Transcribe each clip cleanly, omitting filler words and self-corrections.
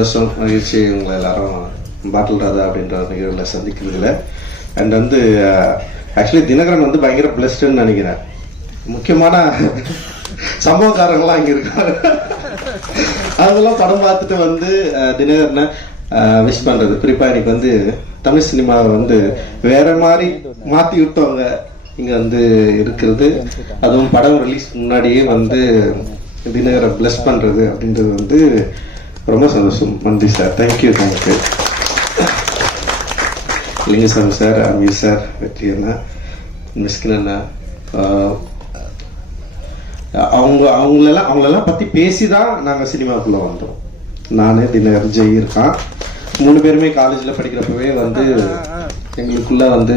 சந்தோஷம் மகிழ்ச்சி உங்களை எல்லாரும் பாட்டில் ராதா அப்படின்ற நிகழ்வில் சந்திக்கிறதுல. அண்ட் வந்து ஆக்சுவலி தினகரன் வந்து பயங்கர பிளஸ்டுன்னு நினைக்கிறேன். முக்கியமான சம்பவக்காரங்களாம் இங்கே இருக்காங்க. அதெல்லாம் படம் பார்த்துட்டு வந்து தினகரனை விஷ் பண்ணுறது. குறிப்பாக இன்னைக்கு வந்து தமிழ் சினிமாவை வந்து வேற மாதிரி மாற்றி விட்டவங்க இங்கே வந்து இருக்கிறது. அதுவும் படம் ரிலீஸ் முன்னாடியே வந்து தினகரை பிளஸ் பண்ணுறது அப்படின்றது வந்து ரொம்ப சந்தோஷம். நன்றி sir. Thank you. Lingusamy sir, Ameer sir, Vetri அண்ணா, மிஸ்கின் அண்ணா, அவங்களெல்லாம் பற்றி பேசி தான் நாங்கள் சினிமாவுக்குள்ளே வந்தோம். நான், தினகர், ஜெய் இருக்கான். 3 பேருமே காலேஜில் படிக்கிறப்பவே வந்து எங்களுக்குள்ள வந்து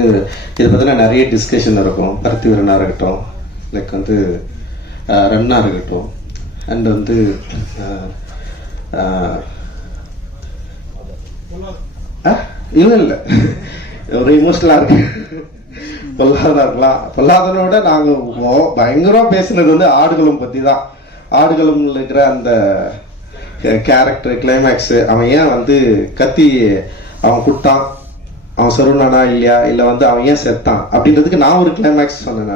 இதை பற்றின நிறைய டிஸ்கஷன் இருக்கும். பருத்தி வீரனாக இருக்கட்டும், லைக் வந்து ரன்னாக இருக்கட்டும், அண்ட் வந்து இல்லை ஒரு இமோஷனலாக இருக்கு. பொல்லாதா இருக்கலாம். பொல்லாதனோட நாங்கள் பயங்கரமாக பேசுனது வந்து ஆடுகளம் பற்றி தான். ஆடுகளம்ல இருக்கிற அந்த கேரக்டர் கிளைமேக்ஸு, அவன் ஏன் வந்து கத்தி அவன் குட்டான், அவன் சொருனானா இல்லையா, இல்லை வந்து அவன் ஏன் செத்தான் அப்படின்றதுக்கு நான் ஒரு கிளைமேக்ஸ் சொன்னேன்.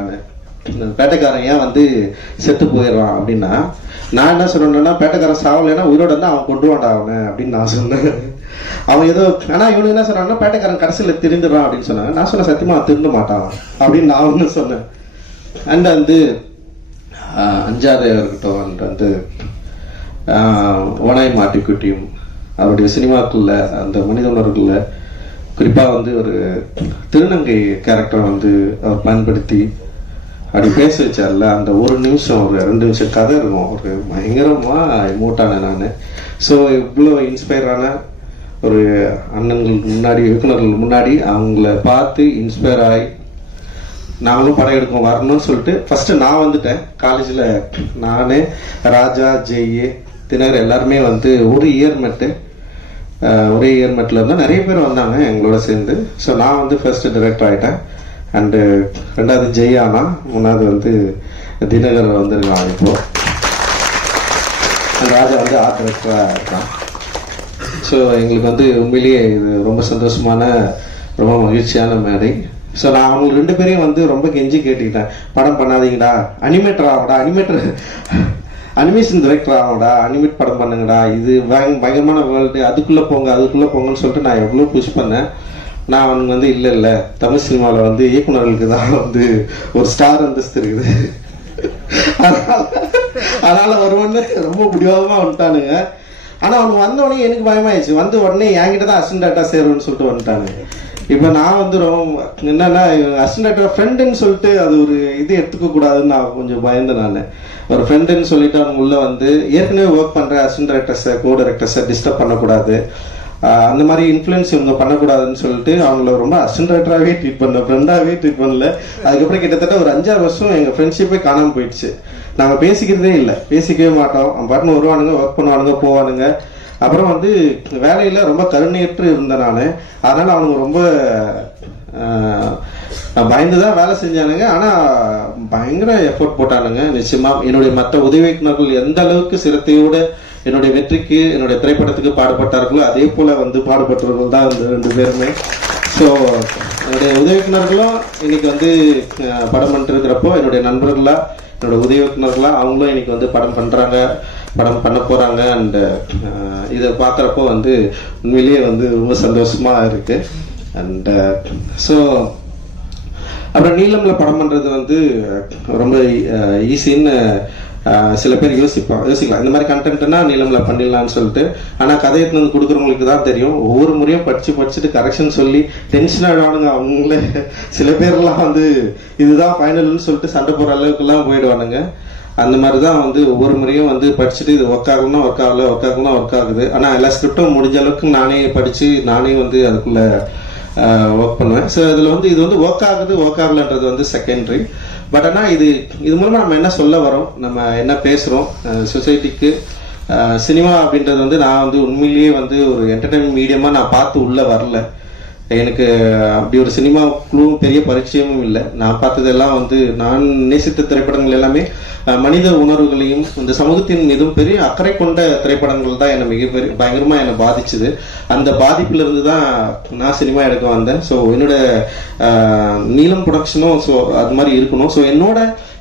நான் பேட்டைக்காரன் ஏன் வந்து செத்து போயிடுறான் அப்படின்னா, நான் என்ன சொன்னேன்னா, பேட்டைக்காரன் சாவலைன்னா உயிரோட இருந்தா அவன் கொண்டு வாண்டா அவனை அப்படின்னு நான் சொன்னேன். அவன் ஏதோ ஆனால் இவனுக்கு என்ன சொன்னான்னா, பேட்டைக்காரன் கடைசியில் திருந்துடுறான் அப்படின்னு சொன்னாங்க. நான் சொன்னேன் சத்தியமா அவன் திருந்த மாட்டான் அப்படின்னு நான் ஒன்று சொன்னேன். அண்ட் வந்து 5வது இருக்கட்டும், அண்ட் வந்து ஓனாய் மாட்டிக்குட்டியும் அவருடைய சினிமாக்குள்ள அந்த மனித உணர்வுக்குள்ள குறிப்பாக வந்து ஒரு திருநங்கை கேரக்டரை வந்து அவர் பயன்படுத்தி அப்படி பேச வச்சார்ல, அந்த 1 நிமிஷம் ஒரு 2 நிமிஷம் கதை இருக்கும். ஒரு பயங்கரமாக எமோட்டான நான். ஸோ இவ்வளோ இன்ஸ்பயரான ஒரு அண்ணன்களுக்கு முன்னாடி, இயக்குநர்கள் முன்னாடி அவங்கள பார்த்து இன்ஸ்பயர் ஆகி நாங்களும் படம் எடுக்கோம் வரணும்னு சொல்லிட்டு ஃபஸ்ட்டு நான் வந்துட்டேன். காலேஜில் நான், ராஜா, ஜெய், தினகர் எல்லாருமே வந்து ஒரே இயர் மெட்டில் இருந்தால் நிறைய பேர் வந்தாங்க எங்களோட சேர்ந்து. ஸோ நான் வந்து ஃபர்ஸ்ட் டைரக்டர் ஆகிட்டேன். அண்டு 2வது ஜெய் ஆனா, 3வது வந்து தினகர் வந்துருக்கான். இப்போ ராஜா வந்து ஆர்ட் டைரக்டராக இருக்கான். ஸோ எங்களுக்கு வந்து உண்மையிலேயே இது ரொம்ப சந்தோஷமான, ரொம்ப மகிழ்ச்சியான மேடை. ஸோ நான் அவங்க 2 பேரையும் வந்து ரொம்ப கெஞ்சி கேட்டுக்கிட்டேன், படம் பண்ணாதீங்கடா, அனிமேட்டர் ஆகடா, அனிமேஷன் டைரக்டர் ஆகடா, அனிமேட் படம் பண்ணுங்கடா, இது பயங்கரமான வேர்ல்டு, அதுக்குள்ளே போங்கன்னு சொல்லிட்டு நான் எவ்வளோ புஷ் பண்ணேன். நான் அவனுக்கு வந்து இல்லை தமிழ் சினிமாவில் வந்து இயக்குநர்களுக்கு தான் வந்து ஒரு ஸ்டார் அந்தஸ்து இருக்குது, அதனால வருவான்னு ரொம்ப முடிவாதமாக வந்துட்டானுங்க. ஆனால் அவனுக்கு வந்தவொடனே எனக்கு பயமாயிடுச்சு. வந்து உடனே என்கிட்ட தான் அசிஸ்டன்ட் டேரக்டர் சேருன்னு சொல்லிட்டு வந்துட்டானுங்க. இப்போ நான் வந்து ரொம்ப என்னன்னா, அசிஸ்டன்ட் டேரக்டர் ஃப்ரெண்டுன்னு சொல்லிட்டு அது ஒரு இது எடுத்துக்க கூடாதுன்னு நான் கொஞ்சம் பயந்தேன். நான் ஒரு ஃப்ரெண்டுன்னு சொல்லிட்டு அவங்க உள்ள வந்து ஏற்கனவே ஒர்க் பண்ணுற அசிஸ்டன்ட் டைரக்டர்ஸை, கோ டைரக்டர்ஸை டிஸ்டர்ப் பண்ணக்கூடாது, அந்த மாதிரி இன்ஃப்ளூயன்ஸ் இவங்க பண்ணக்கூடாதுன்னு சொல்லிட்டு அவங்கள ரொம்ப அசிஸ்டன்ட் டைரக்டராகவே ட்ரீட் பண்ணேன், ஃப்ரெண்டாகவே ட்ரீட் பண்ணல. அதுக்கப்புறம் கிட்டத்தட்ட ஒரு 5-6 வருஷம் எங்கள் ஃப்ரெண்ட்ஷிப்பே காணாமல் போயிடுச்சு. நாங்கள் பேசிக்கிறதே இல்லை, பேசிக்கவே மாட்டோம். அவன் பாட்டுன்னு வருவானுங்க, ஒர்க் பண்ணுவானுங்க, போவானுங்க. அப்புறம் வந்து வேலையில் ரொம்ப கருணையற்று இருந்தேன் நான். அதனால் அவனுங்க ரொம்ப பயந்து தான் வேலை செஞ்சானுங்க. ஆனால் பயங்கர எஃபோர்ட் போட்டானுங்க. நிச்சயமாக என்னுடைய மற்ற உதவி இயக்குநர்கள் எந்த அளவுக்கு சிரத்தையோடு என்னுடைய வெற்றிக்கு, என்னுடைய திரைப்படத்துக்கு பாடுபட்டார்களோ அதே போல் வந்து பாடுபட்டவர்கள் தான் இந்த 2 பேருமே. ஸோ என்னுடைய உதவி இயக்குநர்களும் இன்னைக்கு வந்து படம் பண்ணிருக்கிறப்போ, என்னுடைய நண்பர்களாக, என்னோட உதவி இயக்குநர்களாக அவங்களும் இன்னைக்கு வந்து படம் பண்ணுறாங்க, படம் பண்ண போகிறாங்க. அண்டு இதை பார்க்குறப்போ வந்து உண்மையிலேயே வந்து ரொம்ப சந்தோஷமாக இருக்குது. அண்டு ஸோ அப்புறம் நீலமில் படம் பண்ணுறது வந்து ரொம்ப ஈஸின்னு சில பேர் யோசிக்கலாம், இந்த மாதிரி கண்டென்ட்னா நீலமில் பண்ணிடலான்னு சொல்லிட்டு. ஆனால் கதை எடுத்து வந்து கொடுக்குறவங்களுக்கு தான் தெரியும். ஒவ்வொரு முறையும் படிச்சுட்டு கரெக்ஷன் சொல்லி டென்ஷன் ஆகிடுவானுங்க அவங்களே. சில பேர்லாம் வந்து இதுதான் ஃபைனல்னு சொல்லிட்டு சண்டை போடுற அளவுக்குலாம் போயிடுவானுங்க. அந்த மாதிரி தான் வந்து ஒவ்வொரு முறையும் வந்து படிச்சுட்டு இது ஒர்க் ஆகணும்னா ஒர்க் ஆகல, ஒர்க் ஆகணும்னா ஒர்க் ஆகுது. ஆனால் எல்லா ஸ்கிரிப்டும் முடிஞ்ச அளவுக்கு நானே படித்து நானே வந்து அதுக்குள்ளே ஒர்க் பண்ணுவேன். ஸோ இதில் வந்து இது வந்து ஒர்க் ஆகலன்றது வந்து செகண்டரி. பட் ஆனால் இது மூலமாக நம்ம என்ன சொல்ல வரோம், நம்ம என்ன பேசுகிறோம் சொசைட்டிக்கு. சினிமா அப்படின்றது வந்து நான் வந்து உண்மையிலேயே வந்து ஒரு என்டர்டைன்மெண்ட் மீடியமாக நான் பார்த்து உள்ளே வரல. எனக்கு அப்படி ஒரு சினிமாக்குள்ளும் பெரிய பரிச்சயமும் இல்லை. நான் பார்த்ததெல்லாம் வந்து நான் நேசித்த திரைப்படங்கள் எல்லாமே மனித உணர்வுகளையும் இந்த சமூகத்தின் மீதும் பெரிய அக்கறை கொண்ட திரைப்படங்கள் தான் என்னை மிகப்பெரிய பயங்கரமாக என்னை பாதிச்சுது. அந்த பாதிப்பிலிருந்து தான் நான் சினிமா எடுக்க வந்தேன். ஸோ என்னோட நீலம் ப்ரொடக்ஷனும் ஸோ அது மாதிரி இருக்கணும். ஸோ என்னோட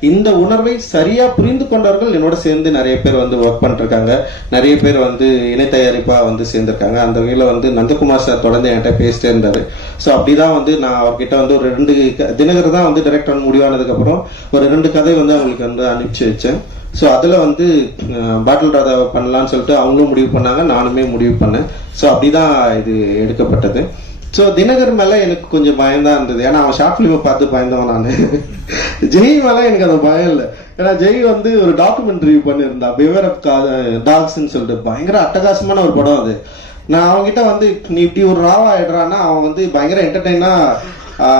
இந்த உணர்வை சரியா புரிந்து கொண்டவர்கள் என்னோட சேர்ந்து நிறைய பேர் வந்து ஒர்க் பண்ணிருக்காங்க, நிறைய பேர் வந்து இணை தயாரிப்பா வந்து சேர்ந்திருக்காங்க. அந்த வகையில் வந்து நந்தகுமார் சார் தொடர்ந்து என்கிட்ட பேசிட்டே இருந்தாரு. ஸோ அப்படிதான் வந்து நான் அவர்கிட்ட வந்து ஒரு 2 தினகர் தான் வந்து டைரக்டர் முடிவானதுக்கு அப்புறம் ஒரு 2 கதை வந்து அவங்களுக்கு வந்து அனுப்பிச்சு வச்சேன். ஸோ அதில் வந்து பாட்டில் ராதா பண்ணலான்னு சொல்லிட்டு அவங்களும் முடிவு பண்ணாங்க, நானுமே முடிவு பண்ணேன். ஸோ அப்படிதான் இது எடுக்கப்பட்டது. ஸோ தினகர் மேலே எனக்கு கொஞ்சம் பயம்தான் இருந்தது. ஏன்னா அவன் ஷார்ட் ஃபிலிமை பார்த்து பயந்தவன் நான். ஜெய் மேலே எனக்கு அந்த பயம் இல்லை. ஏன்னா ஜெய் வந்து ஒரு டாக்குமெண்ட்ரி பண்ணியிருந்தா பிவேர் ஆஃப் டாக்ஸ்ன்னு சொல்லிட்டு பயங்கர அட்டகாசமான ஒரு படம் அது. நான் அவங்ககிட்ட வந்து நீ இப்படி ஒரு ராவா ஆயிடுறான்னா அவன் வந்து பயங்கர என்டர்டெயினா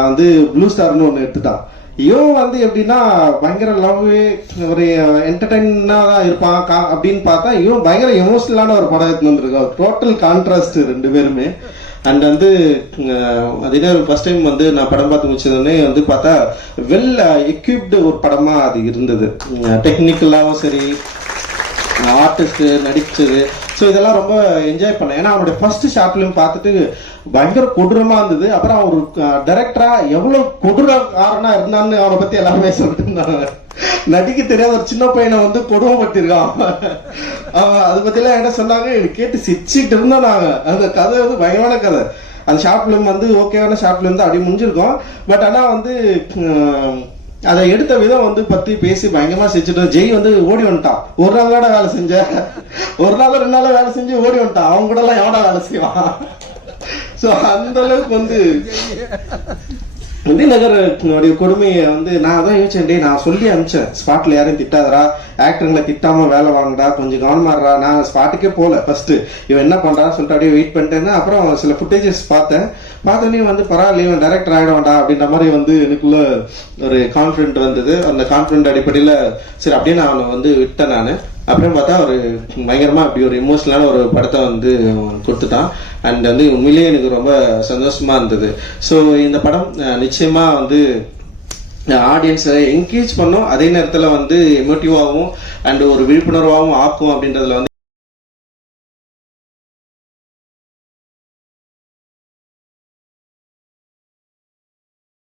வந்து ப்ளூ ஸ்டார்னு ஒன்று எடுத்துட்டான். இவன் வந்து எப்படின்னா பயங்கர லவ் ஒரு என்டர்டெயினா தான் இருப்பான் அப்படின்னு பார்த்தா இவன் பயங்கர எமோஷனலான ஒரு படம் எடுத்து வந்திருக்கான். டோட்டல் கான்ட்ராஸ்ட் 2 பேருமே. அண்ட் வந்து அதே ஃபர்ஸ்ட் டைம் வந்து நான் படம் பார்த்து முடிச்சதுன்னே வந்து பார்த்தா வெல் எக்யூப்டு ஒரு படமா அது இருந்தது. டெக்னிக்கலாகவும் சரி, ஆர்டிஸ்ட் நடிச்சது, ஸோ இதெல்லாம் ரொம்ப என்ஜாய் பண்ணேன். ஏன்னா அவனுடைய ஃபர்ஸ்ட் ஷார்ட் ஃபிலிம் பார்த்துட்டு பயங்கர கொடூரமா இருந்தது. அப்புறம் ஒரு டைரக்டரா எவ்வளவு கொடூரக்காரனா இருந்தான்னு அவனை பத்தி எல்லாருமே சொல்லிட்டு இருந்தாங்க. நடிக்க தெரியாத ஒரு சின்ன பையனை வந்து கொடுமைப்படுத்திருக்கான். அவன் அதை பத்தி எல்லாம் என்ன சொன்னாங்க, எனக்கு கேட்டு சிரிச்சுட்டு இருந்தோம் நாங்க. அந்த கதை வந்து பயங்கரமான கதை. அந்த ஷார்ட் பிலிம் வந்து ஓகேவான ஷார்ட் பிலிம் தான், அப்படி முடிஞ்சிருக்கோம். பட் ஆனா வந்து அதை எடுத்த விதம் வந்து பத்தி பேசி பயங்கரமா சிரிச்சுட்டு ஜெய் வந்து ஓடி வந்துட்டான். ஒரு நாளோட வேலை செஞ்ச, ஒரு நாள் 2 நாள் வேலை செஞ்சு ஓடி வந்துட்டான். அவங்க கூட எல்லாம் எவனா வேலை செய்வான். ஸோ அந்த அளவுக்கு வந்து தினகருடைய கொடுமையை வந்து நான் அதான் யோசிச்சேன். நான் சொல்லி அனுப்பிச்சேன், ஸ்பாட்ல யாரையும் திட்டாதரா, ஆக்டருங்களை திட்டாம வேலை வாங்கடா, கொஞ்சம் கவனமாடுறா. நான் ஸ்பாட்டுக்கே போல. ஃபர்ஸ்ட் இவன் என்ன பண்றான்னு சொல்லிட்டு அப்படியே வெயிட் பண்ணிட்டேன்னா அப்புறம் சில ஃபுட்டேஜஸ் பார்த்தோன்னே வந்து பரவாயில்ல இவன் டைரக்டர் ஆகிடுவான்டா அப்படின்ற மாதிரி வந்து எனக்குள்ள ஒரு கான்ஃபிடென்ட் வந்தது. அந்த கான்ஃபிடென்ட் அடிப்படையில் சரி அப்படியே நான் அவனை வந்து விட்டேன். நான் அப்புறம் பார்த்தா ஒரு பயங்கரமா அப்படி ஒரு எமோஷனலான ஒரு படத்தை வந்து கொடுத்துட்டான். அண்ட் வந்து உண்மையிலேயே எனக்கு ரொம்ப சந்தோஷமா இருந்தது. ஸோ இந்த படம் நிச்சயமா வந்து ஆடியன்ஸை என்கரேஜ் பண்ணும், அதே நேரத்தில் வந்து எமோட்டிவாகவும் அண்ட் ஒரு விழிப்புணர்வாகவும் ஆக்கும் அப்படின்றதுல வந்து